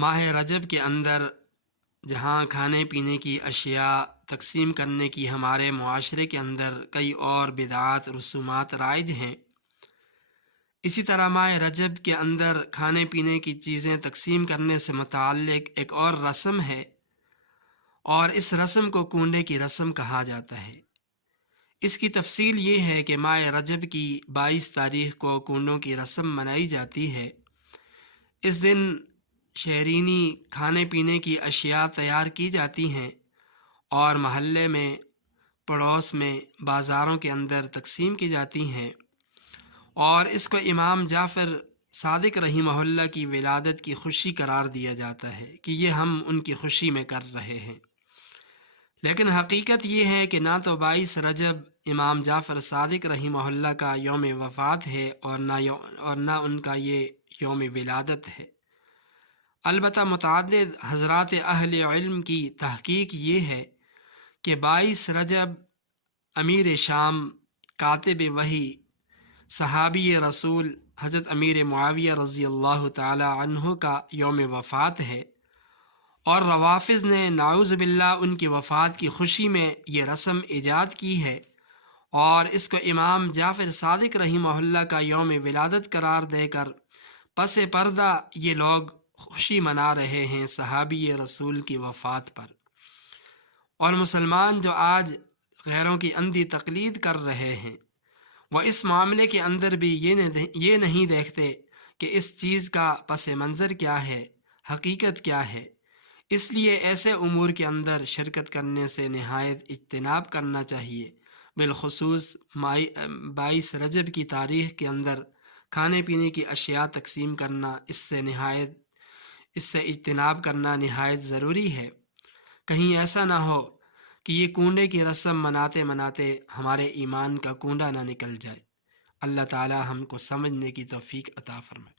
ماہ رجب کے اندر جہاں کھانے پینے کی اشیاء تقسیم کرنے کی ہمارے معاشرے کے اندر کئی اور بدعات رسومات رائج ہیں، اسی طرح ماہ رجب کے اندر کھانے پینے کی چیزیں تقسیم کرنے سے متعلق ایک اور رسم ہے، اور اس رسم کو کنڈے کی رسم کہا جاتا ہے۔ اس کی تفصیل یہ ہے کہ ماہ رجب کی 22 تاریخ کو کنڈوں کی رسم منائی جاتی ہے۔ اس دن شہرینی کھانے پینے کی اشیاء تیار کی جاتی ہیں اور محلے میں، پڑوس میں، بازاروں کے اندر تقسیم کی جاتی ہیں، اور اس کو امام جعفر صادق رحمہ اللہ کی ولادت کی خوشی قرار دیا جاتا ہے کہ یہ ہم ان کی خوشی میں کر رہے ہیں۔ لیکن حقیقت یہ ہے کہ نہ تو 22 رجب امام جعفر صادق رحمہ اللہ کا یوم وفات ہے اور نہ ان کا یہ یوم ولادت ہے۔ البتہ متعدد حضرات اہل علم کی تحقیق یہ ہے کہ 22 رجب امیر شام، کاتب وحی، صحابی رسول حضرت امیر معاویہ رضی اللہ تعالی عنہ کا یوم وفات ہے، اور روافض نے نعوذ باللہ ان کی وفات کی خوشی میں یہ رسم ایجاد کی ہے، اور اس کو امام جعفر صادق رحمہ اللہ کا یوم ولادت قرار دے کر پس پردہ یہ لوگ خوشی منا رہے ہیں صحابی رسول کی وفات پر۔ اور مسلمان جو آج غیروں کی اندھی تقلید کر رہے ہیں، وہ اس معاملے کے اندر بھی یہ نہیں دیکھتے کہ اس چیز کا پس منظر کیا ہے، حقیقت کیا ہے۔ اس لیے ایسے امور کے اندر شرکت کرنے سے نہایت اجتناب کرنا چاہیے، بالخصوص 22 رجب کی تاریخ کے اندر کھانے پینے کی اشیاء تقسیم کرنا، اس سے اجتناب کرنا نہایت ضروری ہے۔ کہیں ایسا نہ ہو کہ یہ کنڈے کی رسم مناتے مناتے ہمارے ایمان کا کنڈا نہ نکل جائے۔ اللہ تعالی ہم کو سمجھنے کی توفیق عطا فرمائے۔